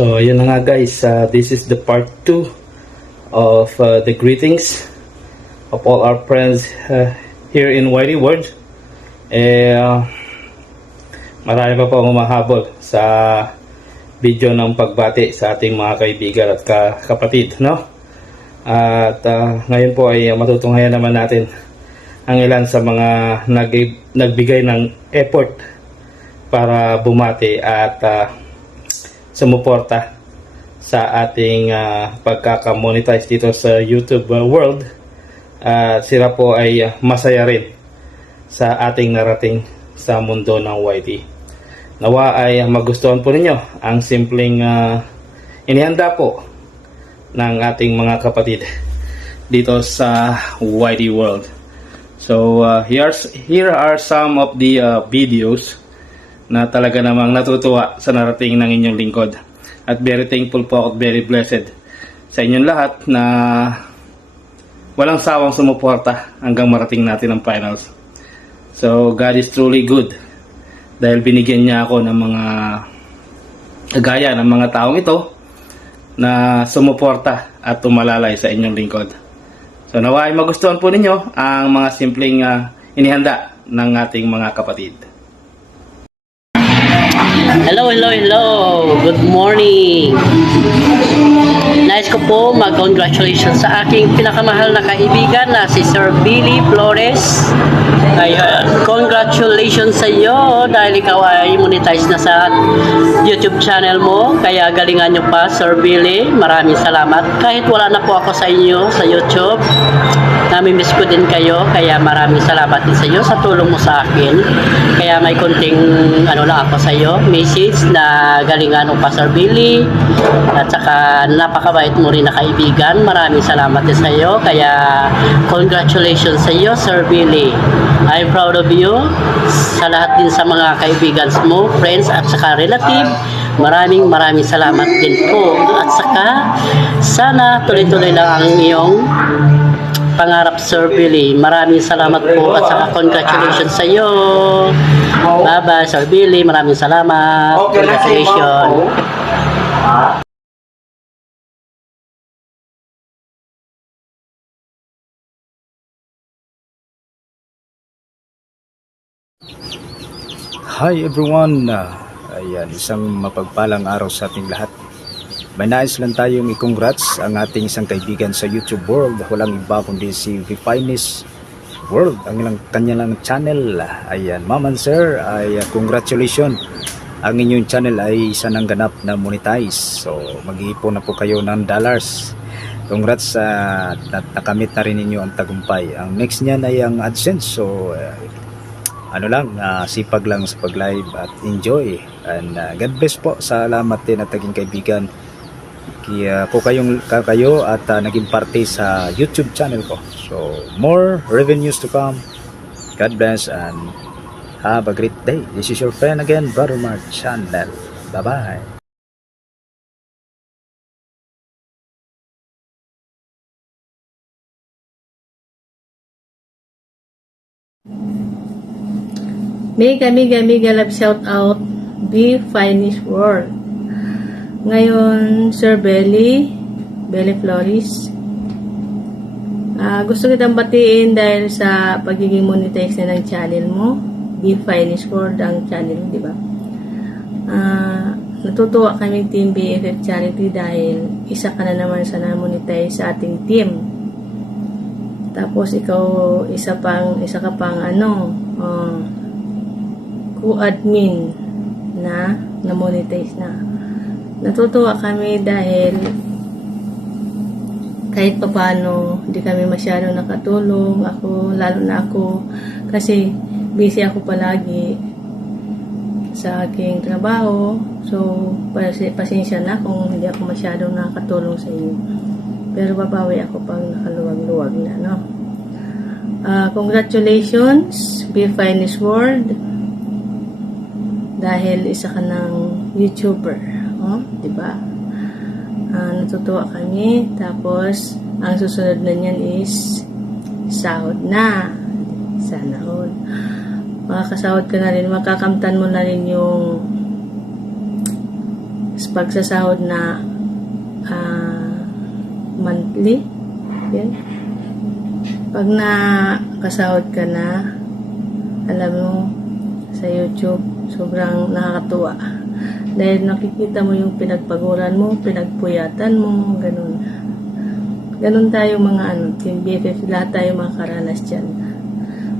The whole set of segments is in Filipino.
So, yun na nga guys, this is the part 2 of the greetings of all our friends here in Whitey World. Marami pa po humahabol sa video ng pagbati sa ating mga kaibigan at kapatid, no? At ngayon po ay matutunghayan naman natin ang ilan sa mga nagbigay ng effort para bumati at sumuporta sa ating pagkakamonetize dito sa YouTube world. Sila po ay masaya rin sa ating narating sa mundo ng YT. Nawa ay magustuhan po ninyo ang simpleng inihanda po ng ating mga kapatid dito sa YT world. So here are some of the videos na talaga namang natutuwa sa narating ng inyong lingkod. At very thankful po at very blessed sa inyong lahat na walang sawang sumuporta hanggang marating natin ang finals. So God is truly good dahil binigyan niya ako ng mga gaya ng mga taong ito na sumuporta at tumalalay sa inyong lingkod. So nawa ay magustuhan po ninyo ang mga simpleng inihanda ng ating mga kapatid. Hello. Good morning. Nais ko po mag-congratulations sa aking pinakamahal na kaibigan na si Sir Billy Flores. Congratulations sa iyo dahil ikaw ay monetize na sa YouTube channel mo. Kaya galingan nyo pa, Sir Billy. Maraming salamat. Kahit wala na po ako sa inyo sa YouTube, namimiss ko din kayo. Kaya maraming salamat din sa iyo sa tulong mo sa akin. Kaya may konting lang ako sa iyo, message na galingan mo pa, Sir Billy. At saka napakabait mo rin na kaibigan. Maraming salamat din sa iyo. Kaya congratulations sa iyo, Sir Billy. I'm proud of you. Sa lahat din sa mga kaibigan mo, friends at saka relative, maraming salamat din po. At saka sana tuloy-tuloy lang ang iyong pangarap, Sir Billy. Maraming salamat po at saka congratulations sa iyo. Bye-bye, Sir Billy. Maraming salamat. Congratulations. Hi everyone! Ayan, isang mapagpalang araw sa ating lahat. May nais lang tayong i-congrats ang ating isang kaibigan sa YouTube world. Walang iba kundi si Vifinis World, ang kanyang channel. Ayan, Ma'am and Sir, ay congratulations. Ang inyong channel ay isa ng ganap na monetize. So, mag-iipon na po kayo ng dollars. Congrats at nakamit na rin ninyo ang tagumpay. Ang next niyan ay ang AdSense. So, sipag lang sa pag-live at enjoy. And God bless po. Salamat din at naging kaibigan kayo at naging parte sa YouTube channel ko. So, more revenues to come. God bless and have a great day. This is your friend again, Brother Mark Channel. Bye-bye. Mega love shout out Vifinis World. Ngayon, Sir Billy Flores, gusto kitang batiin dahil sa pagiging monetize na ng channel mo. Vifinis World ang channel mo, di ba? Natutuwa kaming Team BFF Charity dahil isa ka na naman sa na-monetize sa ating team. Tapos ikaw isa ka pang co-admin na monetize na. Natutuwa kami dahil kahit paano hindi kami masyado nakatulong. Lalo na ako kasi busy ako palagi sa aking trabaho. So pasensya na kung hindi ako masyadong nakatulong sa inyo. Pero babawi ako pag nakaluwag-luwag na, no? Congratulations, Vifinis World, dahil isa ka ng YouTuber, di ba? Natutuwa kami. Tapos ang susunod na niyan is sahod na. Sana all. Makakasahod ka na rin, makakamtan mo na rin yung pagsasahod na monthly. Yan. Pag nakasahod ka na, alam mo, sa YouTube, sobrang nakakatuwa. Dahil nakikita mo yung pinagpaguran mo, pinagpuyatan mo, ganun. Ganun tayo mga Team BFF, lahat tayo makakaranas dyan.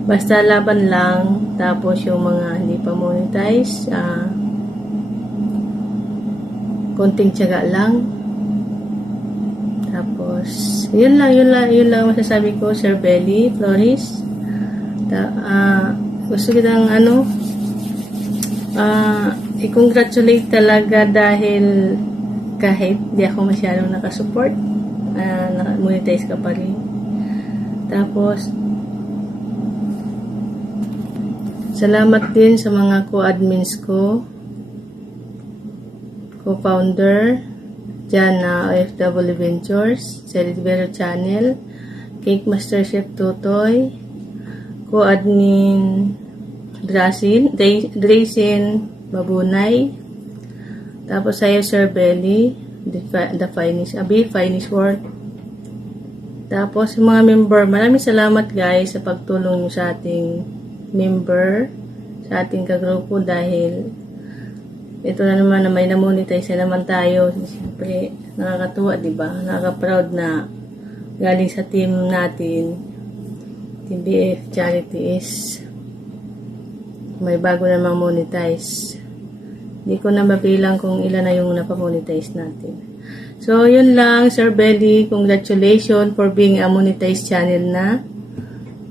Basta laban lang, tapos yung mga hindi pa monetize, konting tiyaga lang. Tapos, yun lang masasabi ko, Sir Belly, Flores. Gusto kitang i-congratulate talaga dahil kahit di ako masyadong nakasupport, monetize ka pa rin. Tapos, salamat din sa mga co-admins ko, co-founder, dyan na OFW Ventures, Celibero Channel, Cake Master Chef Totoy, co-admin Dracin Babunay, tapos sa'yo Sir Belly, the Finest Work. Tapos mga member, maraming salamat guys sa pagtulong nyo sa ating member, sa ating kagrupo dahil ito na naman na may na-monetize na naman tayo. Siyempre, nakakatuwa, diba? Nakaka-proud na galing sa team natin, Team BF Charity is may bago namang monetize. Hindi ko na mabilang kung ilan na yung napamonetize natin. So, yun lang, Sir Belly. Congratulations for being a monetized channel na.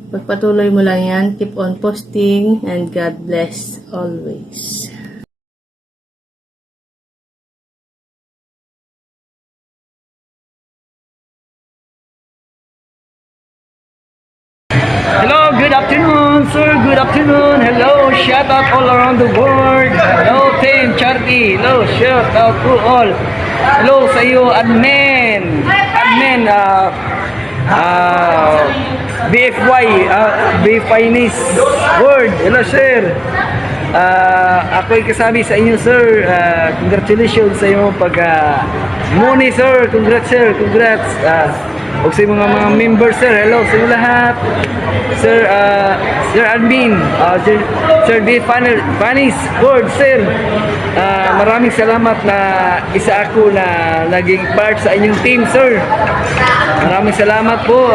Pagpatuloy mo lang yan. Keep on posting and God bless always. Hello, good afternoon, sir. Good afternoon. Hello, shout out all around the world. Hello, Team Charity. Hello, shout out to all. Hello sa iyo, admin. Admin, BFY, Finest World. Hello, sir. Ako'y kasabi sa inyo, sir. Congratulations sa iyo money, sir. Congrats, sir. Congrats. O sa mga members, sir. Hello sa inyo lahat. Sir, Sir Admin, Sir B. Panis, Word, Sir. Maraming salamat na isa ako na naging part sa inyong team, Sir. Maraming salamat po.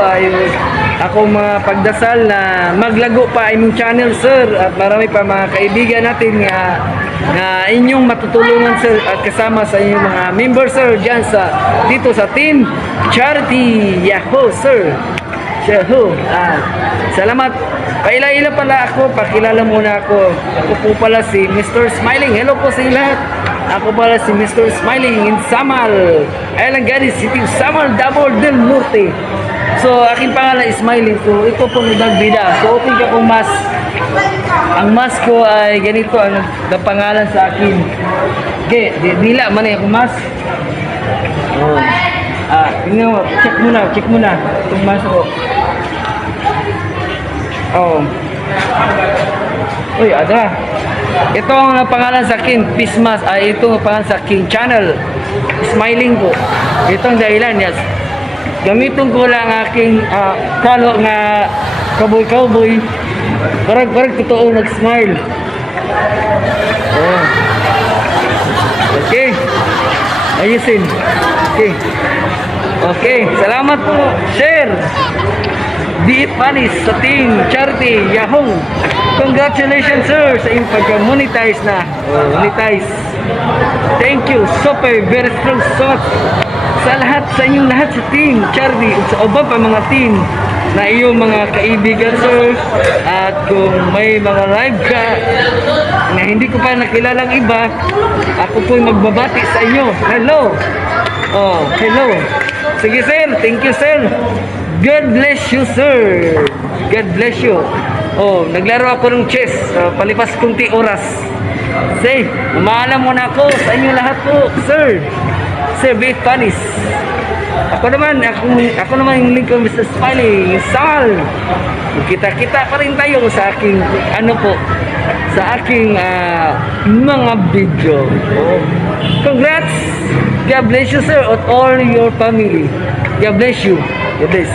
Ako mga pagdasal na maglago pa inyong channel, Sir. At marami pa mga kaibigan natin na inyong matutulungan, Sir. At kasama sa inyong mga members, Sir. Diyan dito sa Team Charity. Yahoo, Sir. Yahoo. Salamat. Paila-ila pala ako. Pakilala muna ako. Ako po pala si Mr. Smiling. Hello po sa lahat. Ako pala si Mr. Smiling in Samal, Alangani City, Samal, Davao del Norte. So, aking pangalan is Smiling. So, ito po nagbida. So, okay ka kung mas. Ang mas ko ay ganito ang pangalan sa akin. Okay, dila man eh kung mas. Oh. Tingnan mo, check muna itong mas ko. Oh. Uy, ada. Ito ang pangalan sa akin, Pismas. Ito ang pangalan sa aking channel, Smiling ko. Ito ang dahilan, yes. Gamitin ko lang aking kalo nga cowboy. Parang totoo nag-smile. Oh. Okay. Ayusin. Okay. Salamat po, Sir D. Panis sa Team Charity. Yahoo! Congratulations, sir, sa iyong pagka-monetize na. Monetize. Thank you. Super, very strong so much. Sa inyong lahat sa Team Charity at sa iba pa mga team na iyong mga kaibigan, sir. At kung may mga live ka na hindi ko pa nakilalang iba, ako po'y magbabati sa inyo. Hello. Oh, hello. Sige, sir. Thank you, sir. God bless you, sir. God bless you. Oh, naglaro ako ng chess. Palipas kunti oras. Say, umaalam muna ako sa inyo lahat po, sir. Sir B. Panis. Ako naman yung Lincoln Mr. Smiley. Sal. Kita-kita pa rin tayo sa aking, sa aking mga video. Oh. Congrats. God bless you, sir, and all your family. God bless you. God bless.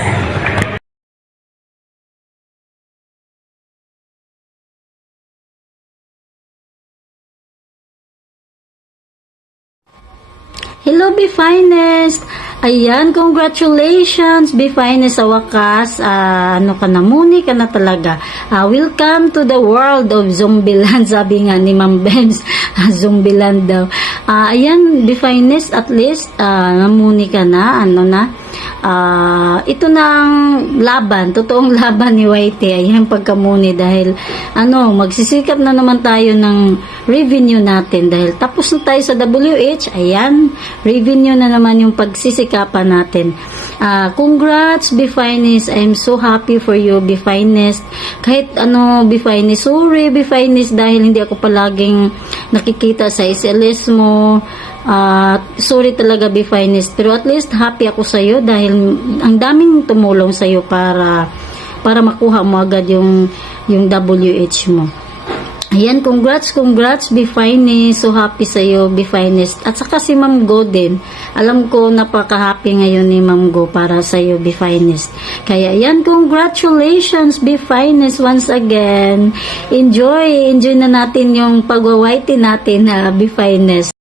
Hello, Be Finest! Ayan, congratulations, Be Finest, sa wakas. Ano ka na, muni ka na talaga. Welcome to the world of Zombieland, sabi nga ni Ma'am Benz. Zombieland daw. Ayan, Be Finest, at least, namuni ka na, ito na ang laban, totoong laban ni Whitey, ayan pagkamuni dahil magsisikap na naman tayo ng revenue natin dahil tapos na tayo sa WH, ayan, revenue na naman yung pagsisikapan natin. Congrats, Be Finest, I'm so happy for you, Be Finest. Kahit Be Finest, sorry, Be Finest, dahil hindi ako palaging nakikita sa SLS mo. Sorry talaga, Be Finest, pero at least happy ako sa'yo dahil ang daming tumulong sa'yo para makuha mo agad yung WH mo. Ayan, congrats, Be Finest, so happy sa'yo, Be Finest. At saka si Ma'am Go din, alam ko napaka-happy ngayon ni Ma'am Go para sa'yo, Be Finest. Kaya ayan, congratulations, Be Finest, once again. Enjoy na natin yung pagwawaiti natin, Be Finest.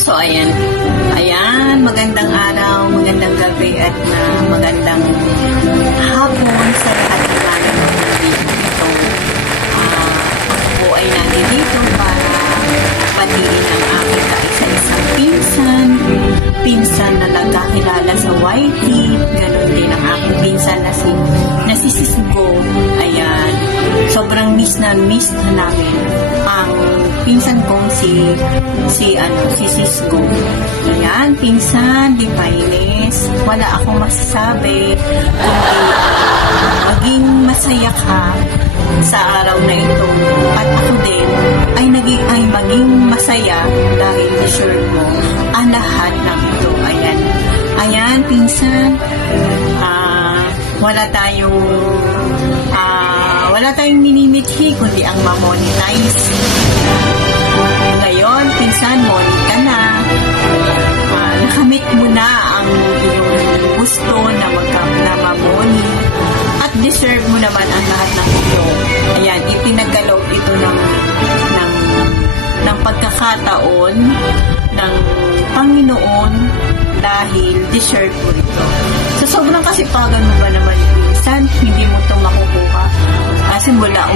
So, ayan, magandang araw, magandang gabi, at magandang hapon sa lahat ng mga nandito. Ako po ay nandito para patiin ang aking kaisa-isang pinsan na nagkakilala sa YT, ganun din ang aking pinsan na si Sisgo. Ayan, sobrang miss na namin ang pinsan kong si Sisgo. Ayan, pinsan, Be Finest, wala akong masasabi kundi maging masaya ka sa araw na ito. At ako din ay maging masaya dahil deserve mo ang lahat ng ito. Ayan, pinsan, wala tayong minimithi kundi ang ma-monetize. Ngayon, pinsan, money ka na. Nakamit mo na ang iyong gusto na ma-money. At deserve mo naman ang lahat ng ito. Ayan, ipinagkaloob ito ng pagkakataon ng Panginoon dahil deserve mo ito. So, sobrang kasipagan mo ba naman, pinsan, hindi mo ito makukuha. Simula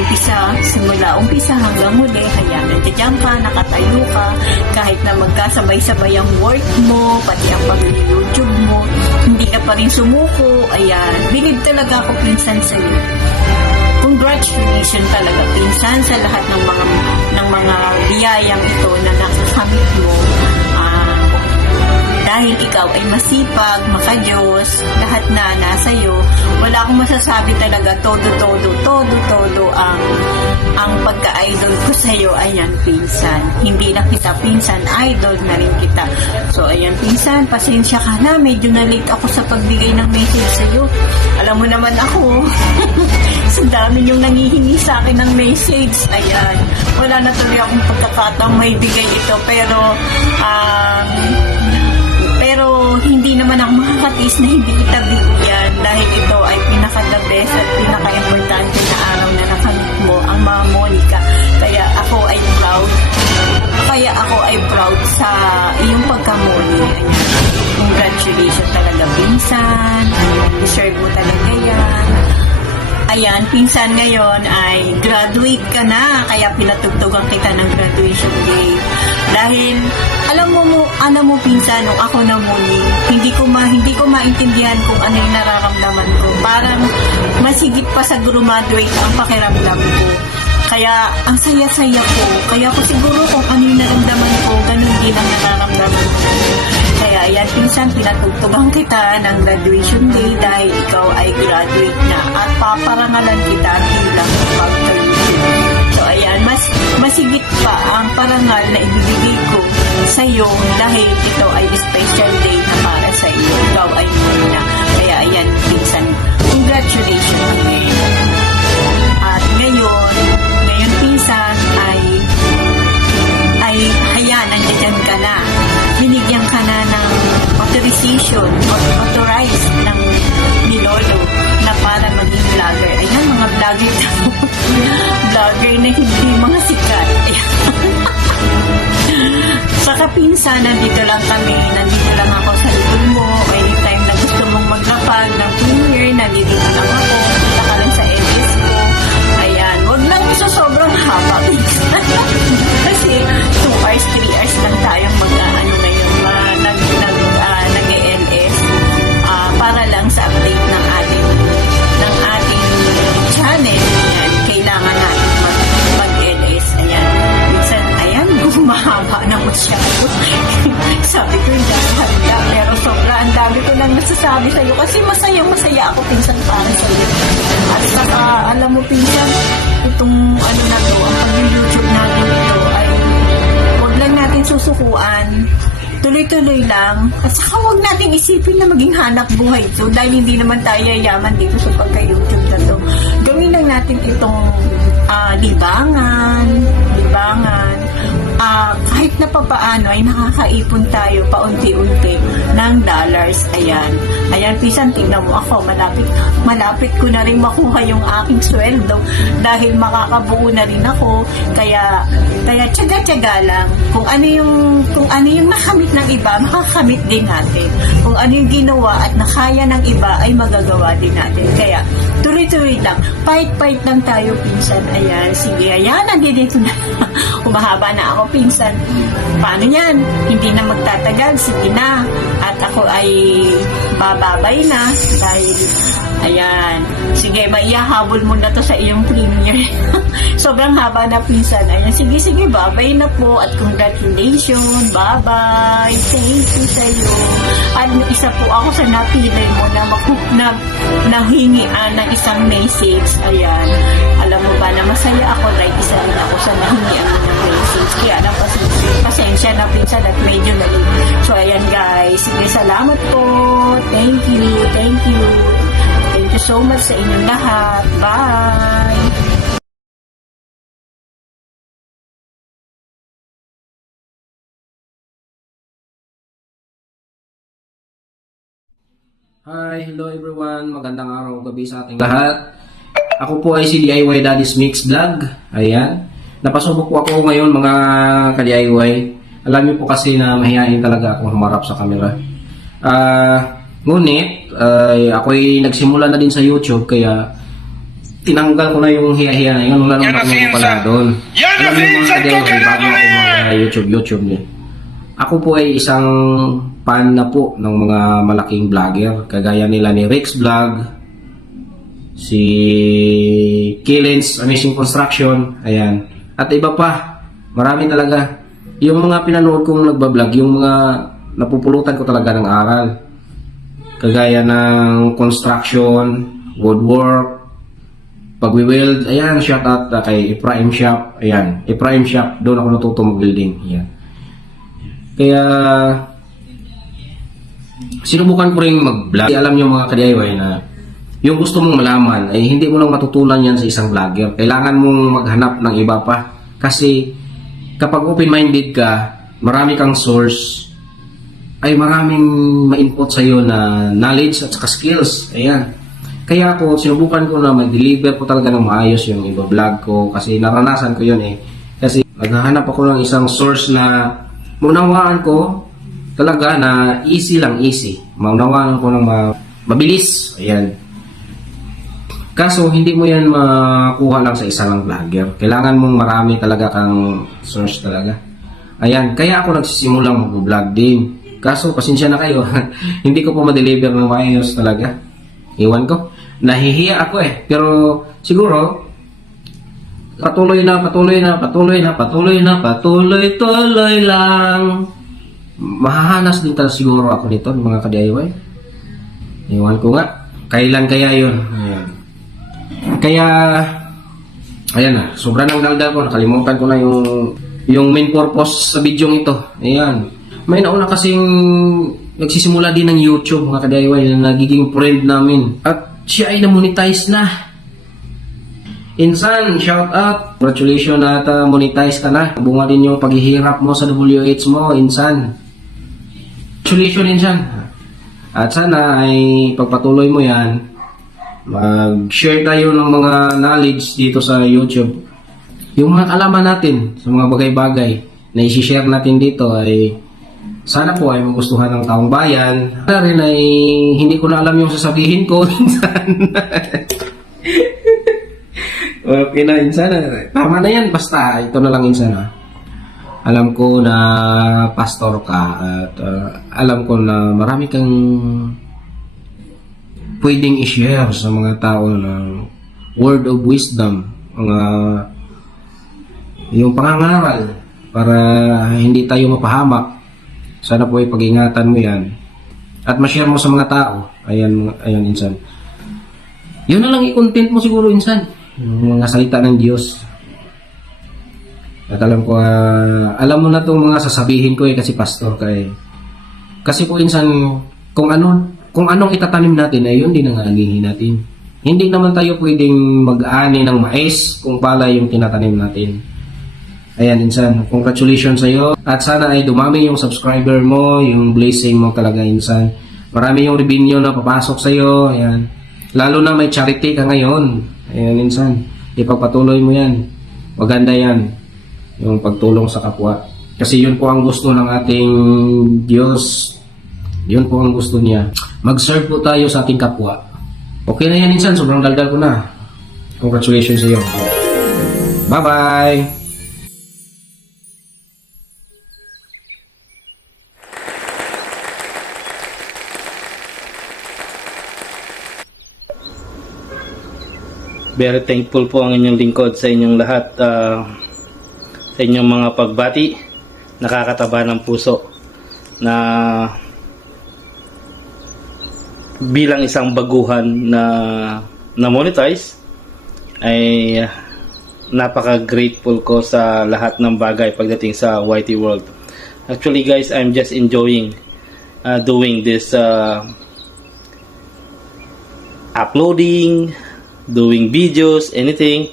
umpisa hanggang huli, hayaan, nandiyan ka, nakatayo ka, kahit na magkasabay-sabay ang work mo, pati ang pag-YouTube mo, hindi ka pa rin sumuko. Ayan, believe talaga ako, pinsan, sa'yo. Congratulations talaga, pinsan, sa lahat ng mga biyayang ito na nakakamit mo. Dahil ikaw ay masipag, makadiyos, lahat na nasa iyo, wala akong masasabi talaga, todo ang pagka-idol ko sa iyo. Ayan, pinsan, hindi na kita pinsan, idol na rin kita. So, ayan, pinsan, pasensya ka na, medyo na-late ako sa pagbigay ng message sa iyo. Alam mo naman ako, sa dami niyong nangihingi sa akin ng message. Ayan, wala na tuloy akong pagkakataong may bigay ito, pero hindi naman ako makakatiis na hindi kita bigyan dahil ito ay pinaka-the best at pinaka-importante na araw na nakamit mo ang mga Monica. Kaya ako ay proud sa iyong pagkamoni. Congratulations talaga, pinsan. Deserve mo talaga yan. Ayan, pinsan, ngayon ay graduate ka na, kaya pinatugtugan kita ng graduation day. Dahil, alam mo pinsan, nung ako na muli, hindi ko maintindihan kung ano yung nararamdaman ko. Parang masigit pa sa graduate ang pakiramdam ko. Kaya, ang saya-saya ko. Kaya ko siguro kung ano yung naramdaman ko, ganun din ang nararamdaman ko. Kaya, ayan, pinsan, pinatugtugan kita ng graduation day dahil ikaw ay graduate na at paparangalan kita bilang pag-graduate. So, ayan, masigit pa ang parangal na ibibigay ko sa iyo dahil ito ay special day na para sa iyo. Ikaw ay muna. Kaya, ayan, pinsan, congratulations again. At ngayon pinsan ay ayan, nandiyan ka na. Binigyan ka na ng authorization or authorized ng ni Lolo na para maging vlogger. Ayan, mga vlogger vlogger na hindi mga sikat. Sa kapinsan, nandito lang kami. Nandito lang ako sa likod mo. Anytime na gusto mong maglapag ng premiere, nandito lang ako. Punta ka lang sa LS ko. Ayan, wag lang sa sobrang haba. Kasi 2 hours, 3 hours lang tayong mag-ano ngayon, nag-LS para lang sa update ng ating channel. Ayan, kailangan natin mag-LS. Ayan, minsan, ayan, mahaba na masyado. Sabi ko, hindi ako handa. Pero ang dami ko lang nasasabi sa'yo kasi masaya ako pinsan para sa'yo. At saka, alam mo pinsan, itong ano na to, ang pag-YouTube natin ito ay huwag lang natin susukuan. Tuloy-tuloy lang. At saka huwag natin isipin na maging hanap buhay ito dahil hindi naman tayo yayaman dito sa pagka-YouTube na to. Gawin lang natin itong libangan. Kahit na papaano ay nakakaipon tayo paunti-unti ng dollars. Ayan, pisan, tingnan mo ako, malapit ko na rin makuha yung aking sweldo dahil makakabuo na rin ako. Kaya tiyaga-tiyaga lang. Kung ano yung nakamit ng iba, makakamit din natin. Kung ano yung ginawa at nakaya ng iba, ay magagawa din natin. Kaya tuloy-tuloy lang. Fight lang tayo, pinsan. Ayan, sige, ayan, nandito na. Umahaba na ako, pinsan. Paano yan? Hindi na magtatagal. Sige na. At ako ay bababay na dahil, ayan. Sige, maihahabol mo na to sa iyong premiere. Sobrang haba na, pinsan. Ayan, sige, babay na po. At congratulations. Bye-bye. Thank you sa'yo. At isa po ako sa napili mo na nahingian ng isang message. Ayan. Alam mo ba na masaya ako dahil isa rin ako sa nahingian mo ng message. Kaya lang pasensya na, pinsan, at medyo nalit. So, ayan guys. Sige, salamat po. Thank you. Thank you so much sa inyong lahat. Bye! Hi, hello everyone. Magandang araw, gabi sa ating lahat. Ako po ay si DIY Daddy's Mix Vlog. Ayan. Napasubok po ako ngayon mga ka-DIY. Alam niyo po kasi na mahihain talaga akong humarap sa camera. Ngunit, ako ay nagsimula na din sa YouTube kaya tinanggal ko na yung hiya-hiya na yun. Wala naman akong pala doon. Alam niyo mga ka-DIY, bago ako mga YouTube niyo. Ako po ay isang fan na po ng mga malaking vlogger. Kagaya nila ni Rex Vlog, si Killen's Amazing Construction, ayan. At iba pa, marami talaga. Yung mga pinanood kong nagbablog, yung mga napupulutan ko talaga ng aral. Kagaya ng construction, woodwork, pagwi-weld, ayan, shout out kay Ephraim Shop, ayan. Ephraim Shop, doon ako natuto mag-building, ayan. Kaya sinubukan ko rin mag-vlog. Alam niyo mga ka-DIY na yung gusto mong malaman ay hindi mo lang matutunan yan sa isang vlogger. Kailangan mong maghanap ng iba pa. Kasi kapag open-minded ka, marami kang source, ay maraming ma-input sa'yo na knowledge at saka skills. Ayan. Kaya ako, sinubukan ko na mag-deliver ko talaga ng maayos yung iba vlog ko kasi naranasan ko yun eh. Kasi naghahanap ako ng isang source na maunawaan ko talaga na easy. Maunawaan ko ng mabilis. Ayan. Kaso, hindi mo yan makuha lang sa isa lang vlogger. Kailangan mong marami talaga kang source talaga. Ayan. Kaya ako nagsisimulang mag-vlog din. Kaso, pasensya na kayo. Hindi ko po ma-deliver ng maayos talaga. Iwan ko. Nahihiya ako eh. Pero, siguro, patuloy lang. Mahahanas din talaga siguro ako nito, mga ka-DIY. Iwan ko nga. Kailan kaya yun? Ayan. Kaya, ayan na. Sobrang nang daldal ko. Nakalimutan ko na yung main purpose sa video ito. Ayan. May nauna kasing nagsisimula din ng YouTube, mga ka-DIY, na nagiging friend namin. At siya ay na-monetize na. Insan, shout out. Congratulations at monetize ka na. Bunga din yung paghihirap mo sa WH mo, Insan. Congratulations, Insan. At sana ay pagpatuloy mo yan. Mag-share tayo ng mga knowledge dito sa YouTube. Yung mga kalaman natin sa mga bagay-bagay na isi-share natin dito ay sana po ay magustuhan ng taong bayan. Sana rin ay hindi ko na alam yung sasabihin ko, Insan. Okay na, Insan. Tama na yan. Basta, ito na lang, Insan. Alam ko na pastor ka at alam ko na marami kang pwedeng i-share sa mga tao ng word of wisdom, yung pangangaral para hindi tayo mapahamak. Sana po ay pag-ingatan mo yan at ma-share mo sa mga tao. Ayan, Insan. Yun na lang i-content mo siguro, Insan. Yung mga salita ng Diyos. At alam ko, alam mo na itong mga sasabihin ko kasi pastor ka eh. Kasi po, Insan, kung anong itatanim natin ay yun din ang aanihin natin. Hindi naman tayo pwedeng mag-ani ng mais kung pala yung tinatanim natin. Ayan, Insan, congratulations sa iyo. At sana ay dumami yung subscriber mo, yung blessing mo talaga, Insan. Marami yung revenue na papasok sa iyo. Ayan. Lalo na may charity ka ngayon. Ayan, Insan. Ipagpatuloy mo yan. Maganda yan. Yung pagtulong sa kapwa. Kasi yun po ang gusto ng ating Diyos. Yun po ang gusto niya. Mag-serve po tayo sa ating kapwa. Okay na yan, Insan. Sobrang daldal ko na. Congratulations sa iyo. Bye-bye! Very thankful po ang inyong lingkod sa inyong lahat, sa inyong mga pagbati. Nakakataba ng puso na bilang isang baguhan na monetize ay napaka-grateful ko sa lahat ng bagay pagdating sa YT World. Actually guys, I'm just enjoying doing this uploading, doing videos, anything.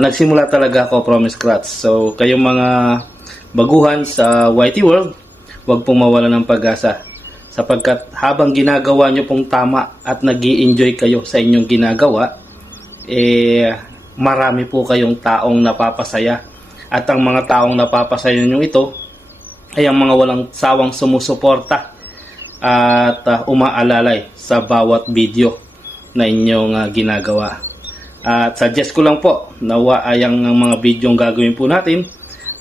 Nagsimula talaga ako from scratch. So, kayong mga baguhan sa YT World, huwag pong mawala ng pag-asa. Sapagkat habang ginagawa nyo pong tama at nag-i-enjoy kayo sa inyong ginagawa, marami po kayong taong napapasaya. At ang mga taong napapasaya nyo ito, ay ang mga walang sawang sumusuporta at umaalalay sa bawat video na inyong ginagawa. At suggest ko lang po, nawa ay ang mga video gagawin po natin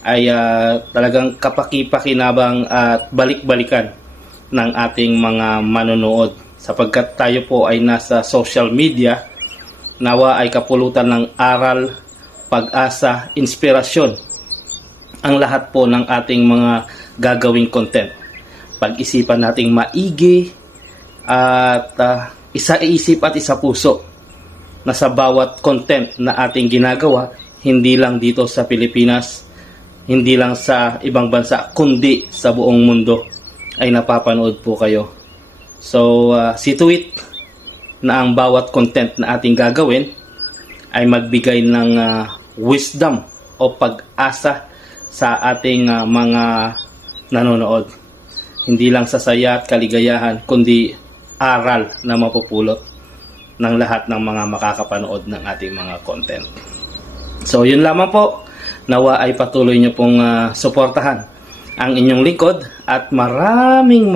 ay talagang kapaki-pakinabang at balik-balikan ng ating mga manonood. Sapagkat tayo po ay nasa social media, nawa ay kapulutan ng aral, pag-asa, inspirasyon ang lahat po ng ating mga gagawing content. Pag-isipan nating maigi at isa-isip at isa-puso na sa bawat content na ating ginagawa, hindi lang dito sa Pilipinas, hindi lang sa ibang bansa, kundi sa buong mundo ay napapanood po kayo. So, see to it na ang bawat content na ating gagawin ay magbigay ng wisdom o pag-asa sa ating mga nanonood. Hindi lang sa saya at kaligayahan, kundi aral na mapupulot ng lahat ng mga makakapanood ng ating mga content. So yun lamang po, nawa ay patuloy nyo pong suportahan ang inyong lingkod at maraming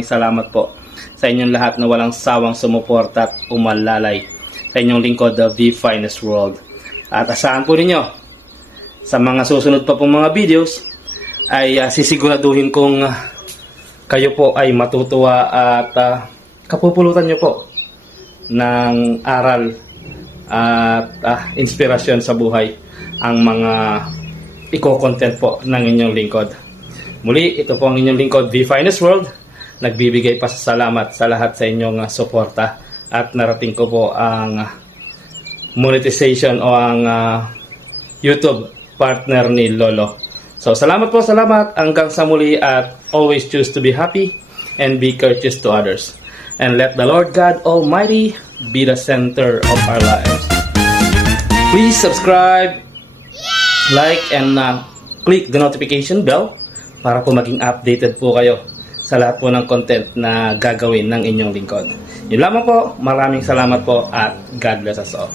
salamat po sa inyong lahat na walang sawang sumuporta at umalalay sa inyong lingkod, The Finest World. At asahan po ninyo sa mga susunod pa pong mga videos ay sisiguraduhin kong kayo po ay matutuwa at kapupulutan nyo po ng aral at inspirasyon sa buhay ang mga i-content po ng inyong lingkod. Muli, ito po ang inyong lingkod, The Finest World. Nagbibigay pa sa salamat sa lahat sa inyong suporta at narating ko po ang monetization o ang YouTube partner ni Lolo. So, salamat po, salamat. Hanggang sa muli at always choose to be happy and be courteous to others. And let the Lord God Almighty be the center of our lives. Please subscribe, like, and click the notification bell para po maging updated po kayo sa lahat po ng content na gagawin ng inyong lingkod. Yun lamang po. Maraming salamat po at God bless us all.